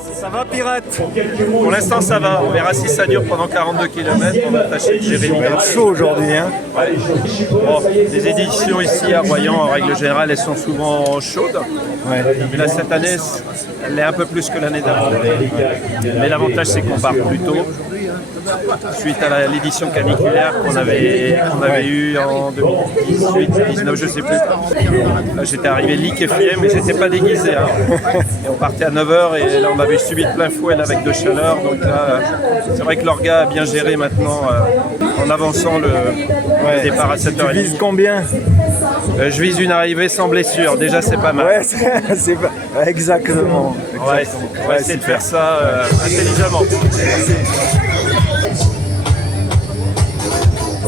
Ça va, Pirate? Pour l'instant, ça va. On verra si ça dure pendant 42 km. On va tâcher de gérer l'hydratation. Chaud aujourd'hui, hein? Bon, les éditions ici à Royan, en règle générale, elles sont souvent chaudes. Ouais. Mais là, cette année, elle l'est un peu plus que l'année d'avant. Mais l'avantage, c'est qu'on part plus tôt. Suite à l'édition caniculaire qu'on avait eue en 2018, 2019, je ne sais plus. Là, j'étais arrivé liquéfié, mais j'étais pas déguisé. Hein. Et on partait à 9h et là, on avait subi de plein fouet là, avec de chaleur. Donc là, c'est vrai que l'orga a bien géré maintenant en avançant le départ à 7h30. Tu vises combien? Je vise une arrivée sans blessure. Déjà, c'est pas mal. Ouais, c'est pas... Exactement. On va essayer de faire ça intelligemment.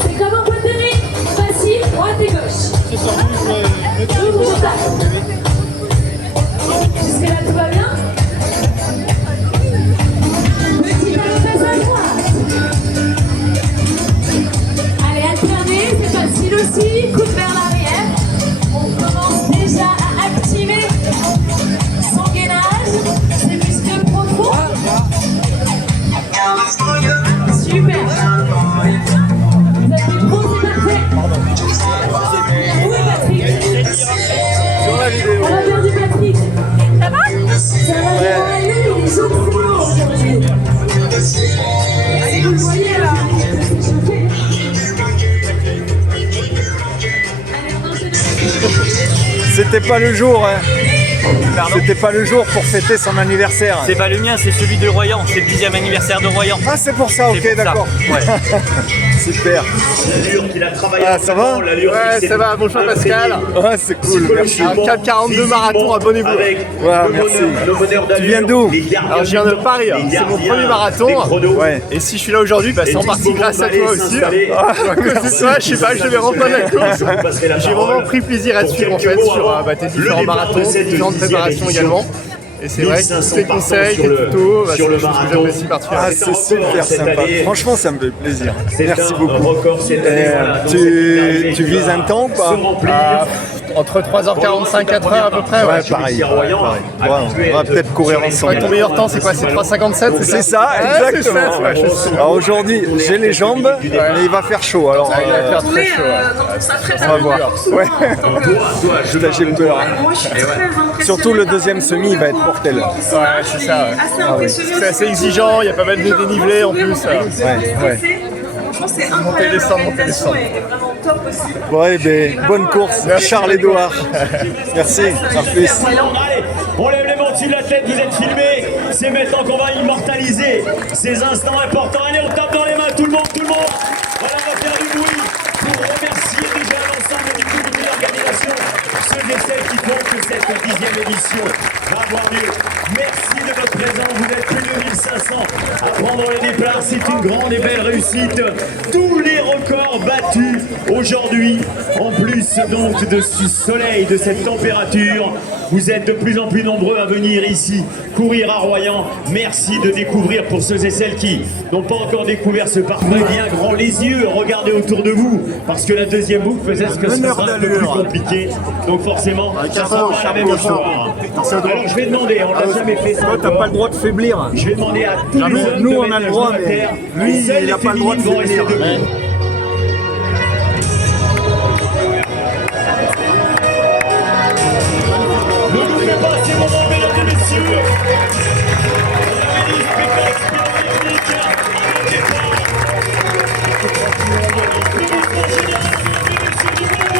C'est comme un point de nuit, facile, droite et gauche. Ouvre ton tas. Jusque là tout va bien. Petit ballon face à droite. Allez, alternez, c'est facile aussi. Coude vers l'arrière. On commence déjà à activer son gainage, ses muscles profonds. Super. Vous êtes trop, c'est parfait. Où est Patrick? Sur la vidéo. On a perdu Patrick. Ça va? Ça va bien aller, il est chaud de froid aujourd'hui. Vous le voyez là, il s'est chauffé. Allez, on enchaîne. C'était pas le jour, hein? C'était pas le jour pour fêter son anniversaire. C'est pas le mien, c'est celui de Royan, c'est le 10e anniversaire de Royan. Ah, c'est pour ça, ok, C'est pour ça. d'accord. Ouais. Super. Ah, ça va? Ouais, ça va, bonjour Pascal. Ouais, c'est cool, merci. Un Cap 42 marathon, abonnez-vous. Ouais, merci. Tu viens d'où? Alors je viens de Paris, c'est mon premier marathon. Ouais. Et si je suis là aujourd'hui, bah, c'est en partie grâce à toi aussi. À cause de toi, je sais pas, je devais reprendre la course. J'ai vraiment pris plaisir à te suivre en fait sur tes différents marathons, tes différentes préparations également. Et c'est vrai que tous tes conseils, tes tutos, c'est quelque chose que j'apprécie particulièrement. Ah, c'est super sympa. Franchement, ça me fait plaisir. Merci beaucoup. Tu vises un temps ou pas? Entre 3h45 et 4h à peu près. Ouais, pareil. On va peut-être courir ensemble. Ton meilleur temps, c'est quoi? C'est 3h57? C'est ça, exactement. Alors aujourd'hui, j'ai les jambes, mais il va faire chaud. Alors, Il va faire très chaud. on va voir. Ouais. Putain, j'ai peur. Surtout le deuxième semi, il va être mortel. Ouais, c'est ça. Ouais. C'est assez exigeant, il y a pas mal de dénivelé en plus. Ouais. Franchement, c'est Monter, incroyable. descendre, monter, La descendre. est vraiment top aussi. Ouais, ben, bonne course. Charles-Édouard. Merci. À plus. Allez, on lève les mains dessus de la tête, vous êtes filmés. C'est maintenant qu'on va immortaliser ces instants importants. Allez, on tape dans les mains, tout le monde, tout le monde. Voilà, on va faire du bruit pour remercier déjà l'ensemble du comité d'organisation, ceux et celles qui font que cette 10e édition va avoir lieu. Merci de votre présence, vous êtes plus de 1500 à prendre les départs, c'est une grande et belle réussite. Tous les records battus aujourd'hui, en plus donc de ce soleil, de cette température, vous êtes de plus en plus nombreux à venir ici, courir à Royan. Merci de découvrir pour ceux et celles qui n'ont pas encore découvert ce parcours. Bien grand les yeux, regardez autour de vous, parce que la deuxième boucle faisait ce que ce sera un peu plus compliqué. Donc forcément, ça sera pas la même histoire. Alors je vais demander, on l'a jamais fait ça. Toi, t'as pas le droit de faiblir. Je vais demander à tous les hommes Nous, de on mettre a le la droit, jambe à mais terre. lui, Seules il les a pas le droit de féminines vont rester faiblir. debout. Ne bougez pas, c'est le moment, mesdames et messieurs. Amélie, spectacle, pyrotechnique, le départ. Le mouvement général, mesdames et messieurs, du monde.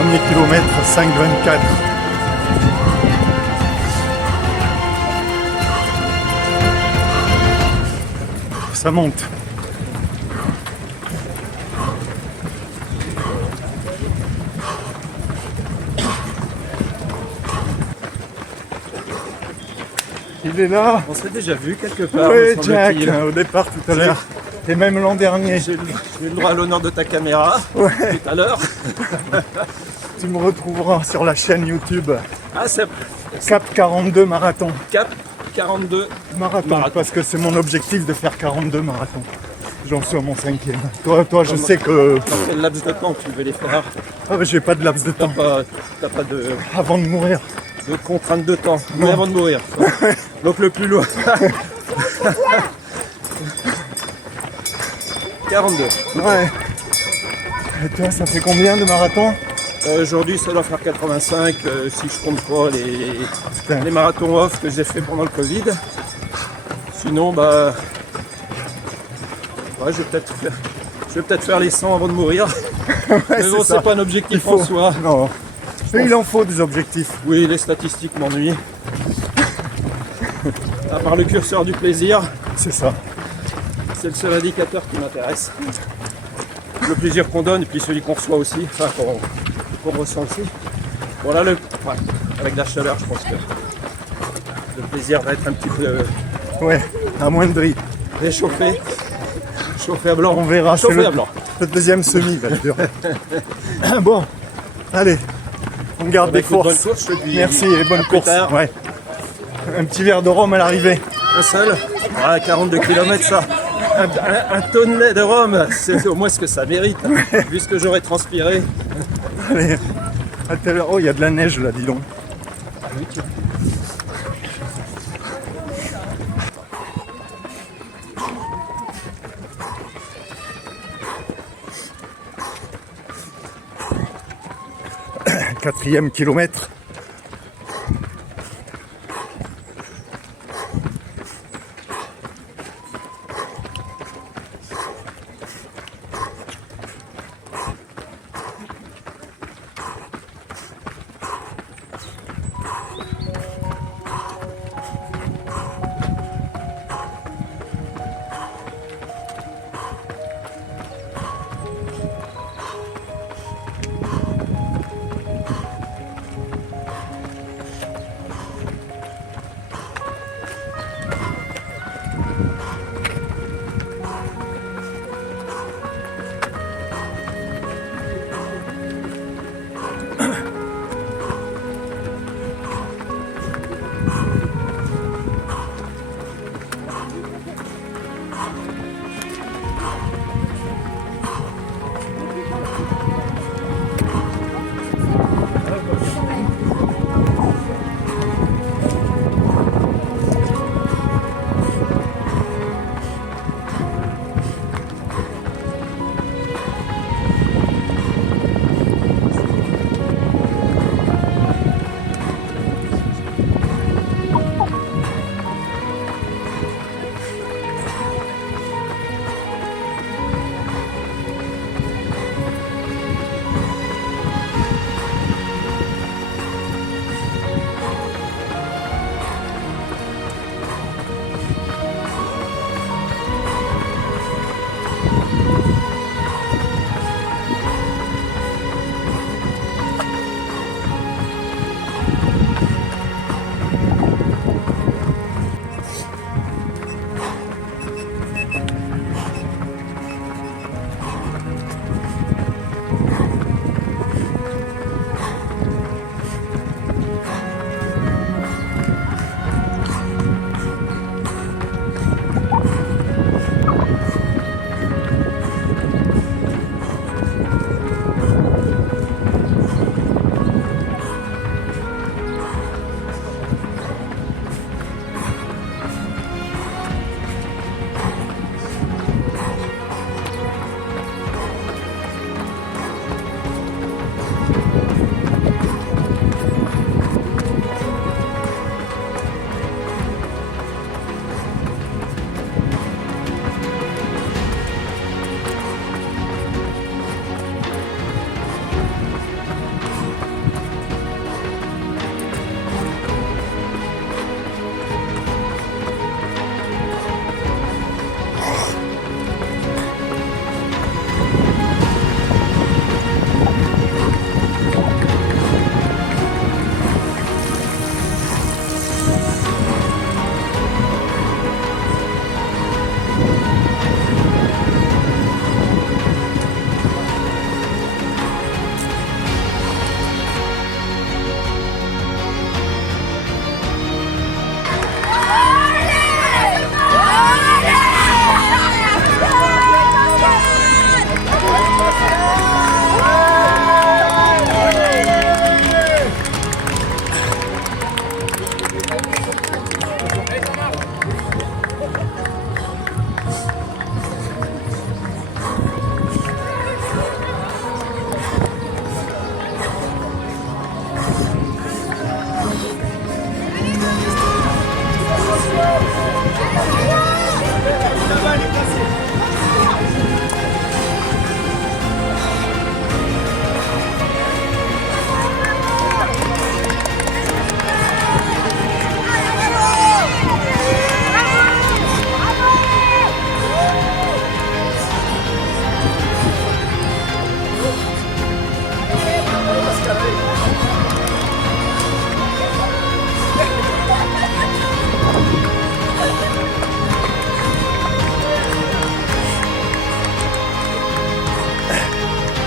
Premier kilomètre, 5,24. Ça monte. Il est là. On s'est déjà vu quelque part. Oui, me Jack, semble-t-il. au départ tout à l'heure. Et même l'an dernier. J'ai eu le droit à l'honneur de ta caméra tout à l'heure. Tu me retrouveras sur la chaîne YouTube Ah, c'est Cap 42 marathon. Cap 42. Marathon, parce que c'est mon objectif de faire 42 marathons. J'en suis à mon 5e. Toi, je sais que Dans quel laps de temps tu veux les faire? j'ai pas de laps de T'as temps pas de avant de mourir. contrainte de temps, mais avant de mourir. Donc le plus loin. 42. Ouais. Et toi, ça fait combien de marathons? Aujourd'hui, ça doit faire 85 si je compte pas Putain. les marathons off que j'ai fait pendant le Covid. Sinon, ouais, je vais peut-être faire les 100 avant de mourir. Mais bon, ça. c'est pas un objectif en soi. Non. Mais il en faut des objectifs. Oui, les statistiques m'ennuient. À part le curseur du plaisir, C'est ça. c'est le seul indicateur qui m'intéresse. Le plaisir qu'on donne et puis celui qu'on reçoit aussi, enfin qu'on ressent aussi. Bon là, avec la chaleur, je pense que le plaisir va être un petit peu Ouais, amoindri. réchauffé. Chauffé à blanc. On verra. C'est Chauffé à blanc. le deuxième semi, va être dur. Bon, allez. On garde des Bonne forces. course, je te dis Merci et bonne à plus course. tard. Ouais. Un petit verre de rhum à l'arrivée. Un seul, 42 km ça. Un tonnelet de rhum, c'est au moins ce que ça mérite, vu ce que j'aurais transpiré. Allez. À tout à l'heure. Oh, il y a de la neige là, dis donc. 4e kilomètre.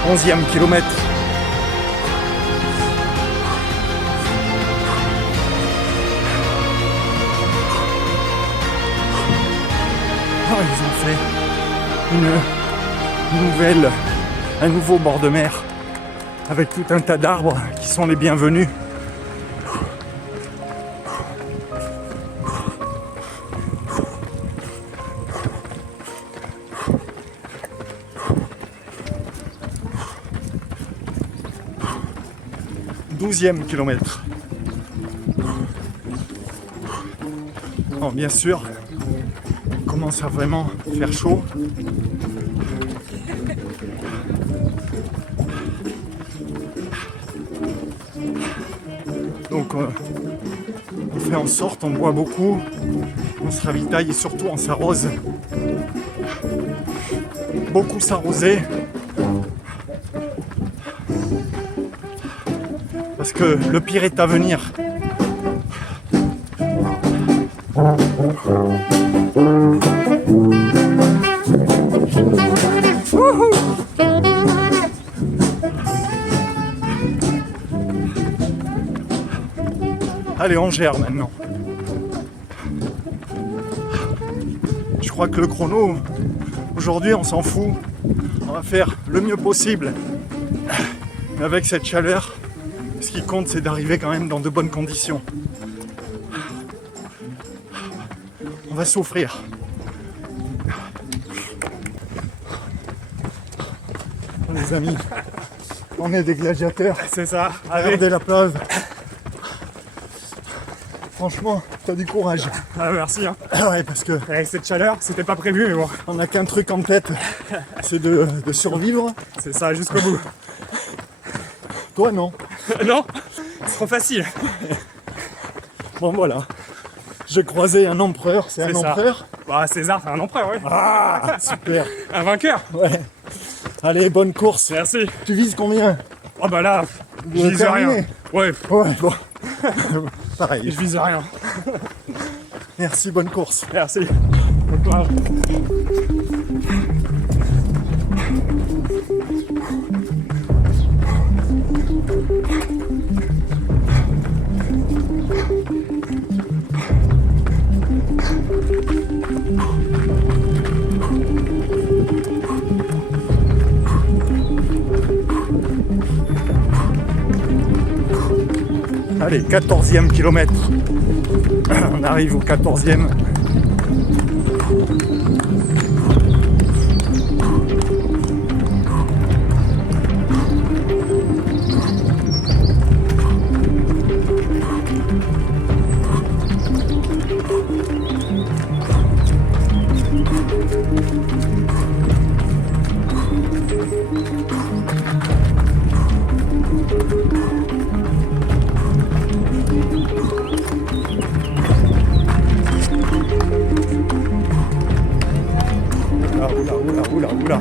11e kilomètre. Oh, ils ont fait un nouveau bord de mer avec tout un tas d'arbres qui sont les bienvenus. Douzième kilomètre. Bon, bien sûr, il commence à vraiment faire chaud. Donc on fait en sorte, on boit beaucoup, on se ravitaille et surtout on s'arrose. Beaucoup s'arroser. Parce que le pire est à venir. Wouhou! Allez, on gère maintenant. Je crois que le chrono, aujourd'hui, on s'en fout. On va faire le mieux possible. Mais avec cette chaleur, ce qui compte, c'est d'arriver quand même dans de bonnes conditions. On va souffrir. Les amis, on est des gladiateurs. C'est ça. Regardez la plage. Franchement, t'as du courage. Ah, merci. Hein. Ouais, parce que Avec cette chaleur, c'était pas prévu, mais bon. on n'a qu'un truc en tête, c'est de survivre. C'est ça, jusqu'au bout. Toi, non. Non, c'est trop facile. Bon, voilà. J'ai croisé un empereur. C'est un C'est ça. empereur. Bah, César, c'est un empereur, ouais. Ah, super. Un vainqueur. Ouais. Allez, bonne course. Merci. Tu vises combien? Oh bah là, je Vous vise terminez? rien. Ouais, Ouais, bon. Pareil. je vise rien. Merci, bonne course. Merci. Bon courage. Allez, 14e kilomètre. On arrive au 14e. Oula.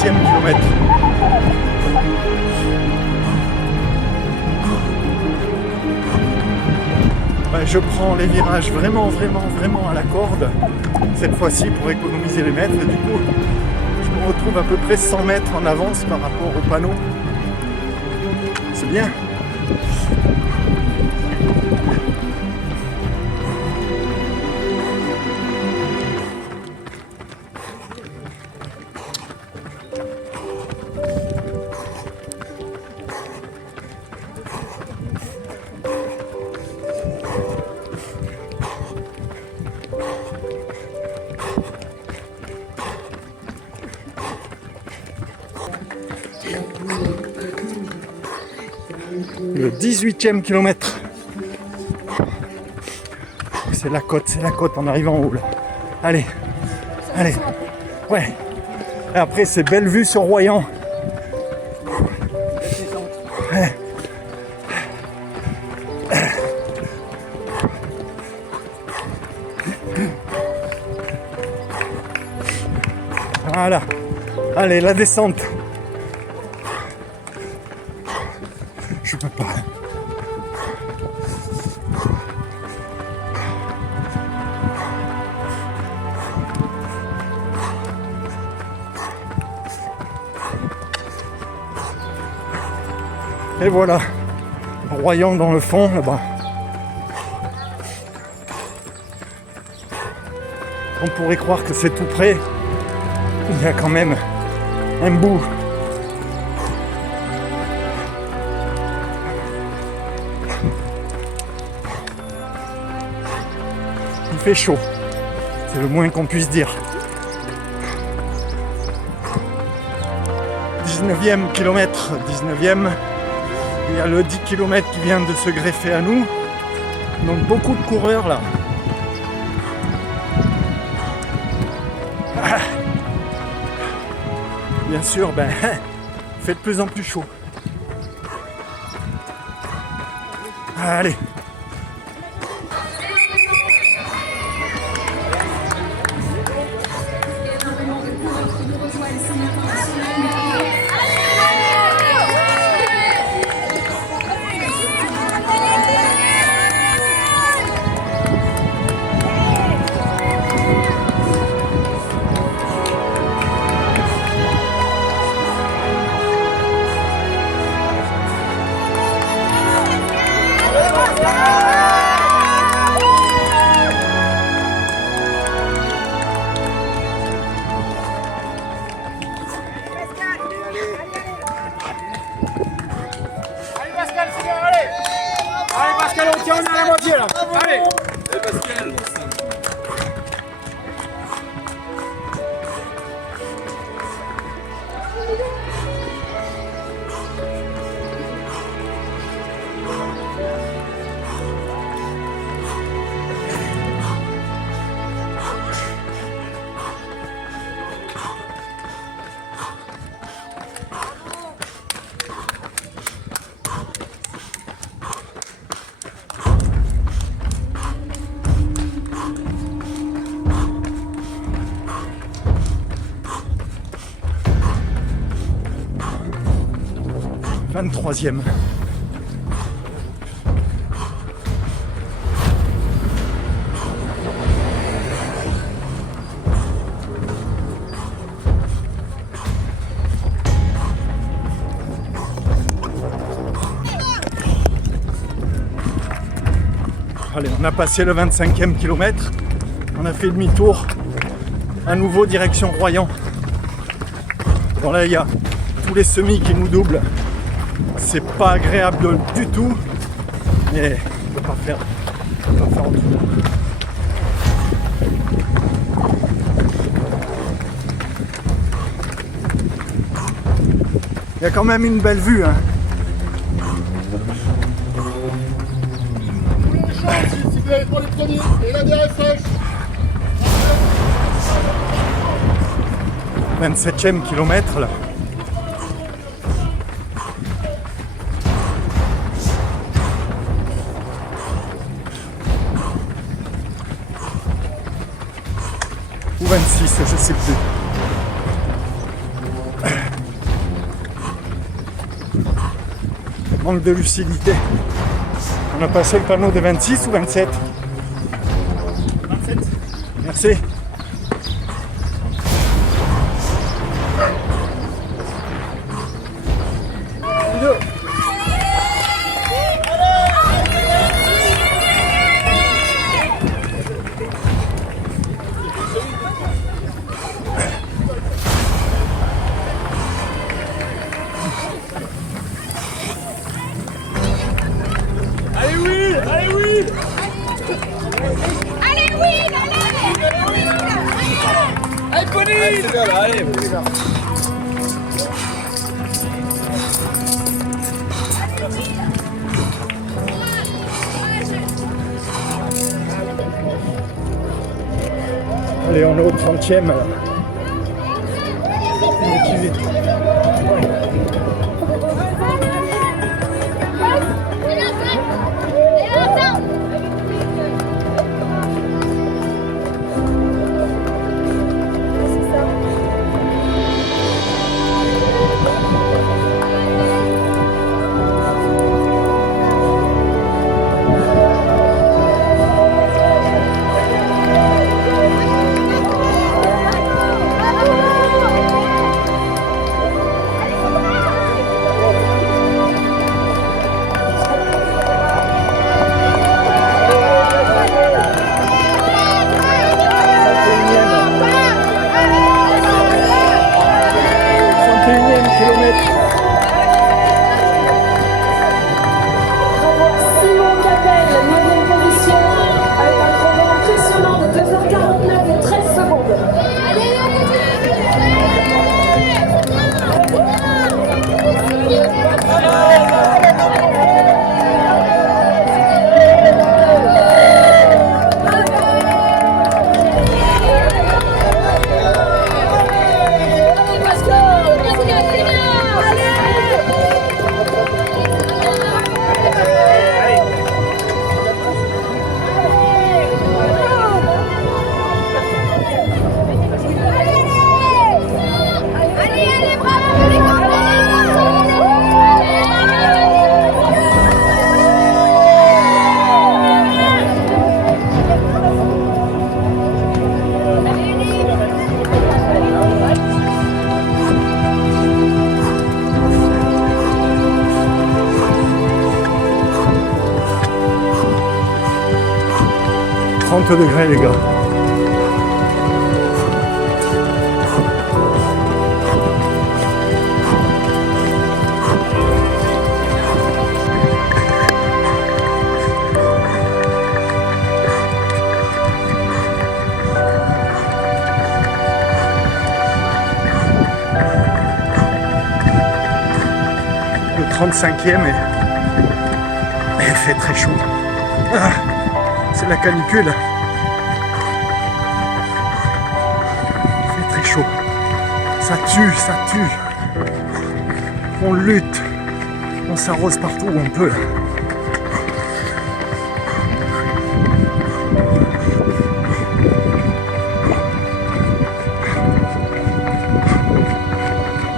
Kilomètre. Je prends les virages vraiment à la corde cette fois-ci pour économiser les mètres et du coup je me retrouve à peu près 100 mètres en avance par rapport au panneau. C'est bien. Le 18e kilomètre. C'est la côte, on arrive en haut là. Allez, allez. Ouais. Et après c'est belle vue sur Royan. Ouais. Voilà. Allez, la descente. Je peux pas. Et voilà, Royan dans le fond là-bas. On pourrait croire que c'est tout près. Il y a quand même un bout. Il fait chaud, c'est le moins qu'on puisse dire. 19e kilomètre, 19e. Il y a le 10 km qui vient de se greffer à nous. Donc beaucoup de coureurs là. Ah. Bien sûr, il fait de plus en plus chaud. Allez. Pascal, on tient, on est à la moitié là. Allez. Pascal. 23e. Allez, on a passé le 25e kilomètre. On a fait demi-tour. À nouveau direction Royan. Bon là, il y a tous les semis qui nous doublent. C'est pas agréable du tout, mais on peut pas faire autrement. Il y a quand même une belle vue, hein. Si vous allez pour les premiers, et la bière est fraîche. 27e kilomètre là. Ou 26, je sais plus. Manque de lucidité. On a passé le panneau de 26 ou 27 ? 27. Merci. Allez, oui, allez! Allez, on est au 30e. Motivé. 31e kilomètre. Simon Capel, 9e position, avec un chrono impressionnant de 2h49 et 13 secondes. Allez, bravo les copains! 30 degrés les gars. Le 35e et il fait très chaud. Ah, c'est la canicule. Il fait très chaud. Ça tue, ça tue. On lutte. On s'arrose partout où on peut.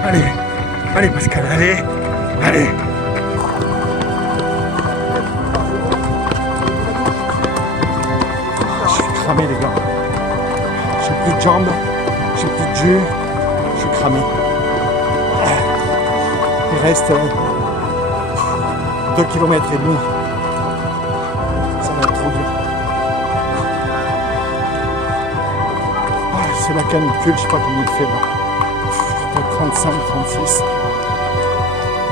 Allez, allez Pascal, allez, allez. Je suis cramé les gars. J'ai plus de jambes, j'ai plus de jus, je suis cramé. Il reste 2 km et demi. Ça va être trop dur. C'est la canicule, je sais pas combien il fait là. Peut-être 35, 36.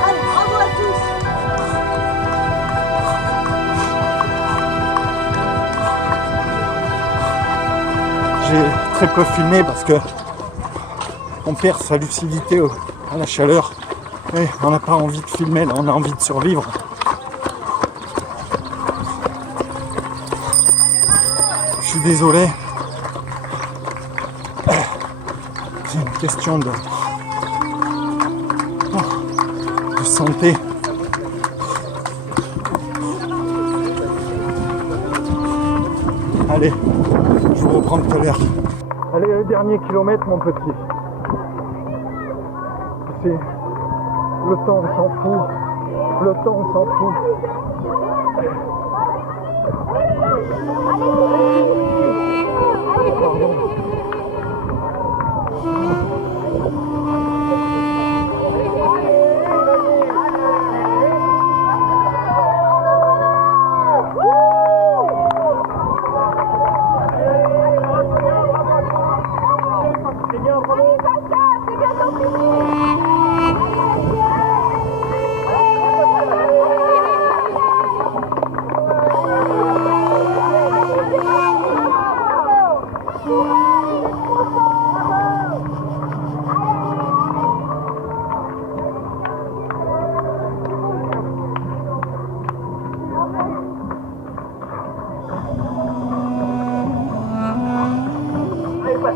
Allez, bravo à tous! J'ai très peu filmé parce que on perd sa lucidité à la chaleur et on n'a pas envie de filmer, là on a envie de survivre. Je suis désolé. C'est une question de santé. Allez, je vous reprends tout à l'heure. Allez, le dernier kilomètre, mon petit. C'est le temps, on s'en fout. Le temps, on s'en fout. Pardon.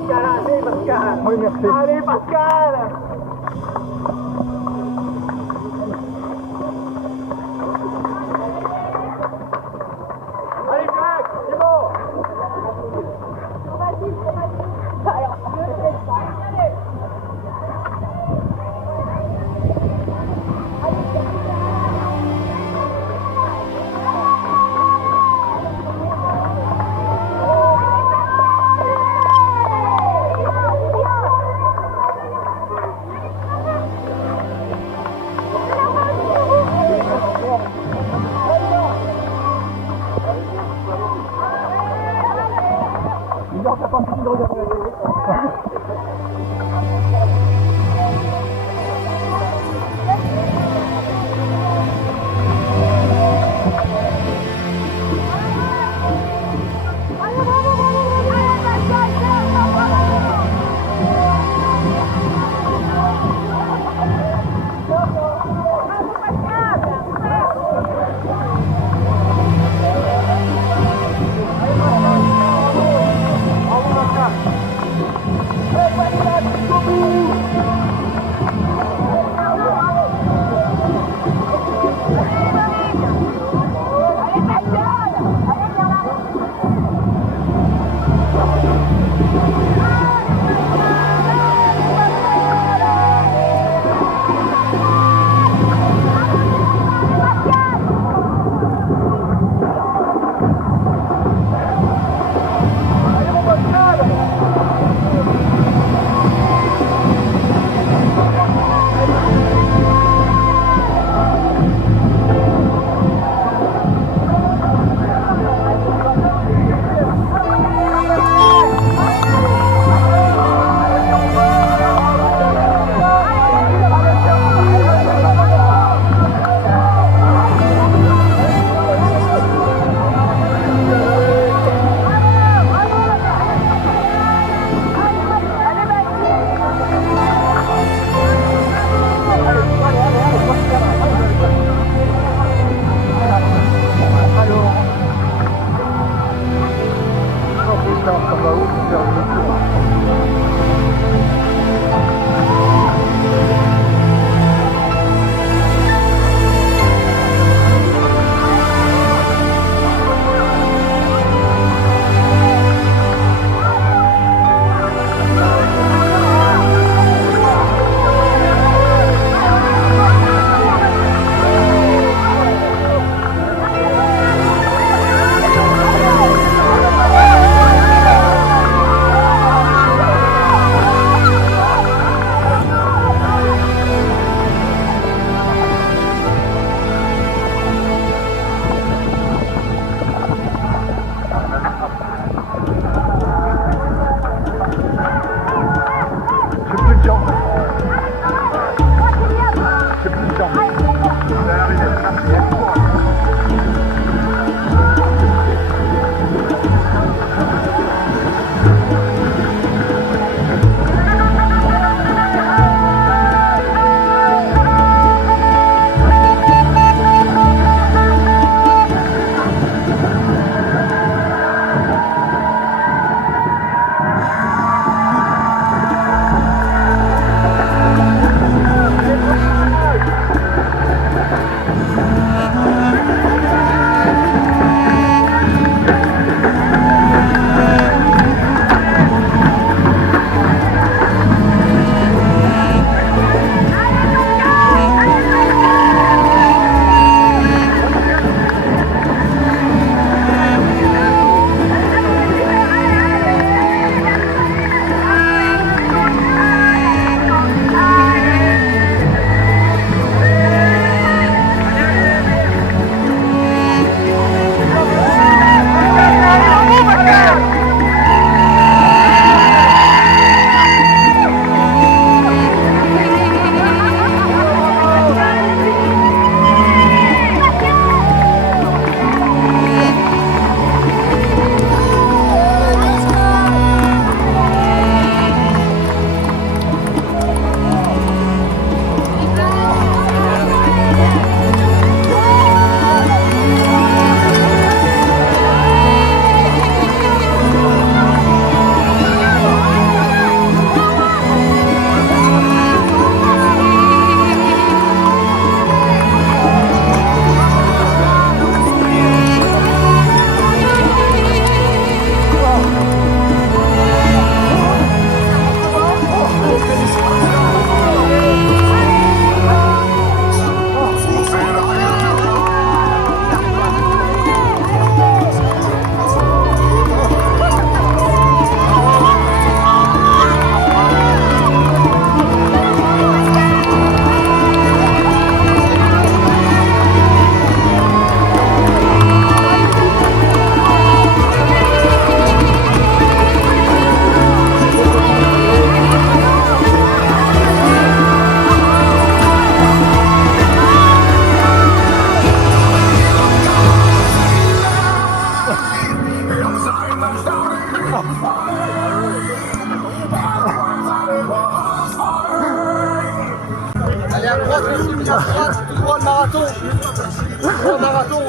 Pascal, allez Pascal. Oui, merci. Allez Pascal. Allez Jacques, c'est bon. Tout droit le marathon. Tout droit le marathon.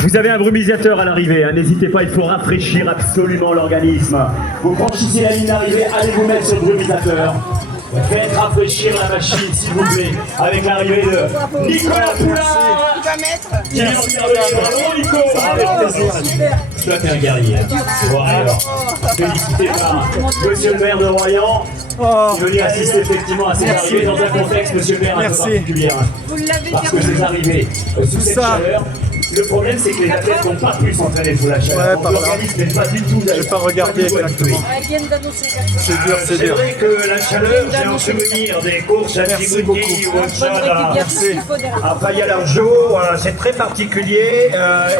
Vous avez un brumisateur à l'arrivée, hein. N'hésitez pas, il faut rafraîchir absolument l'organisme. Vous franchissez la ligne d'arrivée, allez vous mettre sur le brumisateur. Faites rafraîchir la machine, s'il vous plaît, avec l'arrivée de Nicolas Poulard. Qui vient de faire le bravo, Nico. Toi, t'es un guerrier. Voilà. Félicité par monsieur le maire de Royan. Qui venait assister effectivement à ces arrivées dans un contexte, monsieur le maire, un peu particulier. Parce que ces arrivées sous cette chaleur, le problème c'est que les athlètes n'ont pas pu s'entraîner sous la chaleur. Ouais, l'organisme n'est pas du tout. J'ai pas regardé exactement. C'est dur, c'est C'est dur. vrai que la chaleur, j'ai en souvenir des courses à Djibouti ou autre chose à Faya-Largeau, c'est très particulier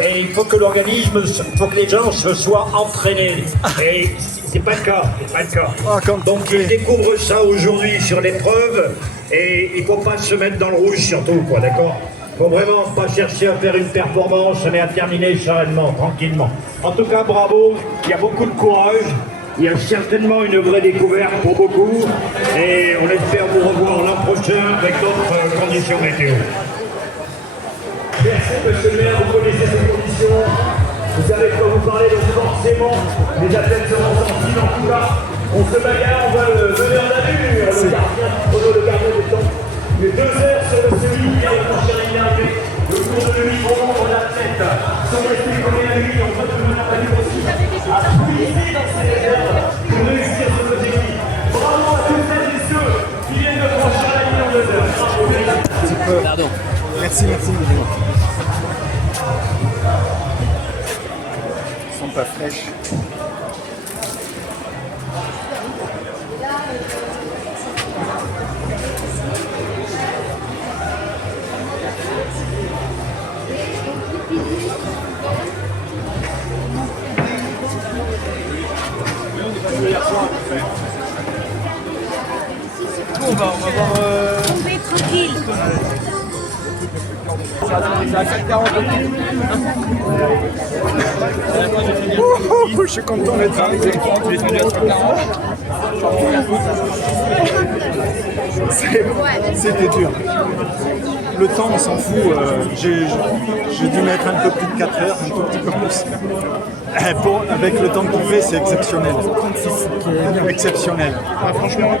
et il faut que l'organisme, faut que les gens se soient entraînés. Et c'est pas le cas, c'est pas le cas. Ah, Donc ils découvrent ça aujourd'hui sur l'épreuve et il faut pas se mettre dans le rouge surtout, quoi, d'accord? Faut vraiment pas chercher à faire une performance, mais à terminer sereinement, tranquillement. En tout cas, bravo, il y a beaucoup de courage, il y a certainement une vraie découverte pour beaucoup, et on espère vous revoir l'an prochain avec d'autres conditions météo. Merci monsieur le maire, vous connaissez ces conditions, vous savez de quoi vous parlez, donc forcément, les athlètes seront sortis, en tout cas, on se bagarre, on va le meneur d'abus, le gardien de temps. Les 2 heures sur le semi, il y a le prochain arrivé. Le cours de demi-fond, on l'athlète. Sont restés collés à lui, on voit le meneur d'abus aussi. À puiser dans ses réserves pour réussir son objectif. Bravo à tous celles et ceux qui viennent de franchir la ligne en 2 heures. Bravo. Pardon. Merci, merci. Ils sont pas fraîches. On va voir. Tomber tranquille. Je suis content d'être arrivé. C'était dur. Le temps, on s'en fout. J'ai dû mettre un peu plus de 4 heures, un tout petit peu plus. Bon, avec le temps qu'il fait, c'est exceptionnel. Exceptionnel. Ah, franchement.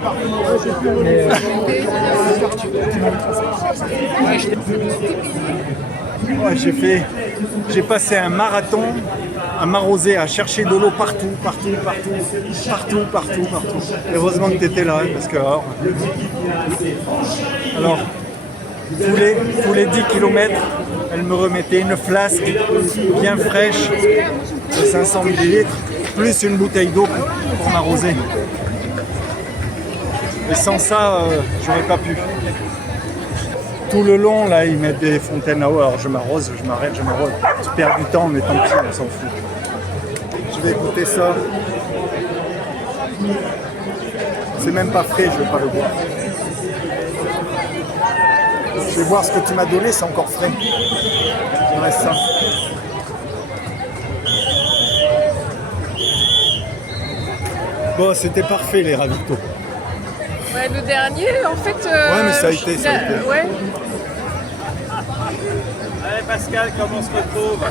Ouais, j'ai passé un marathon à m'arroser, à chercher de l'eau partout. Heureusement que tu étais là, hein, parce que alors tous les 10 km, elle me remettait une flasque bien fraîche de 500 ml, plus une bouteille d'eau pour m'arroser. Et sans ça, j'aurais pas pu. Tout le long, là, ils mettent des fontaines à eau. Alors je m'arrose, je m'arrête, je m'arrose. Je perds du temps, mais tant pis, on s'en fout. Je vais goûter ça. C'est même pas frais, je vais pas le boire. Je vais voir ce que tu m'as donné, c'est encore frais. Il reste ça. Bon, c'était parfait les ravitaux. Ouais, le dernier, en fait. Ouais, mais ça a été. Ouais. Allez Pascal, comment on se retrouve?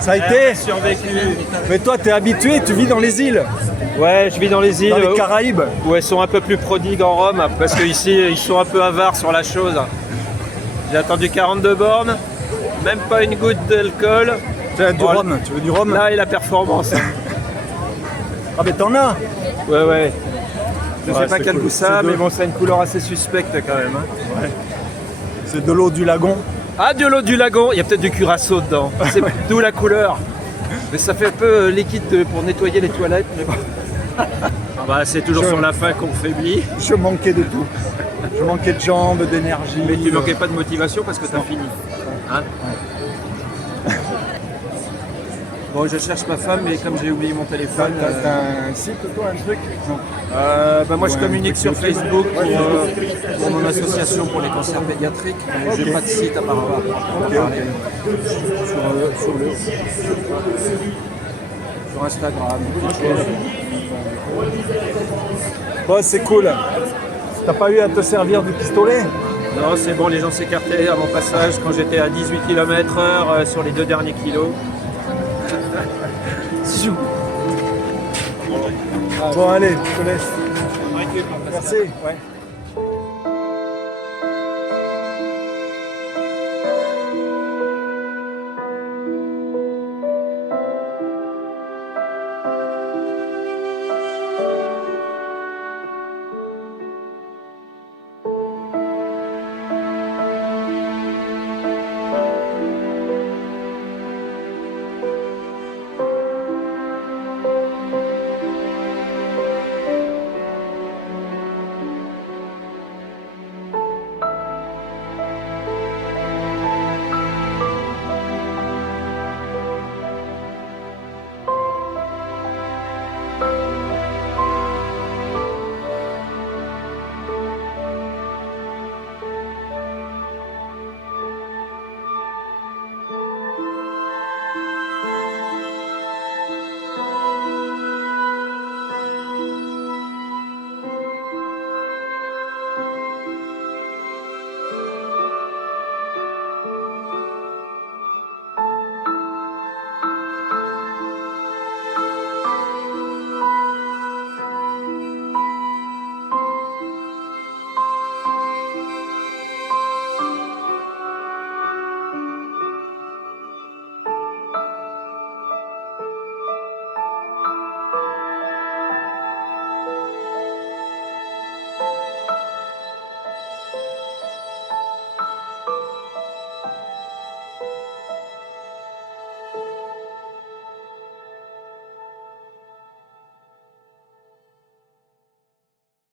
Ça a été. Survécu. Mais toi, t'es habitué, tu vis dans les îles. Ouais, je vis dans les îles. Dans les Caraïbes. Où elles sont un peu plus prodigues en Rome, parce qu'ici, ils sont un peu avares sur la chose. J'ai attendu 42 bornes, même pas une goutte d'alcool. Tu veux du rhum? Tu veux du rhum? Là, et la performance. Ah, mais t'en as. Ouais. Je sais Ouais, pas c'est quel cool. goût ça a, C'est mais de- bon, ça a une couleur assez suspecte quand même. Hein. Ouais. C'est de l'eau du lagon. Ah, de l'eau du lagon, il y a peut-être du curaçao dedans. C'est d'où la couleur. Mais ça fait un peu liquide pour nettoyer les toilettes. Mais bon. Ah bah, c'est toujours sur la fin qu'on faiblit. Je manquais de tout. Je manquais de jambes, d'énergie. Mais tu manquais pas de motivation parce que tu as fini. Hein? Bon, je cherche ma femme, mais comme j'ai oublié mon téléphone. T'as un site, toi, un truc? Non. Moi, je communique sur Facebook pour mon association pour les cancers pédiatriques. Je n'ai pas de site à part parler. Sur Instagram. Bon, c'est cool. T'as pas eu à te servir du pistolet? Non, c'est bon, les gens s'écartaient à mon passage quand j'étais à 18 km/h sur les 2 derniers kilos. Bon, allez, je te laisse. Merci. Ouais.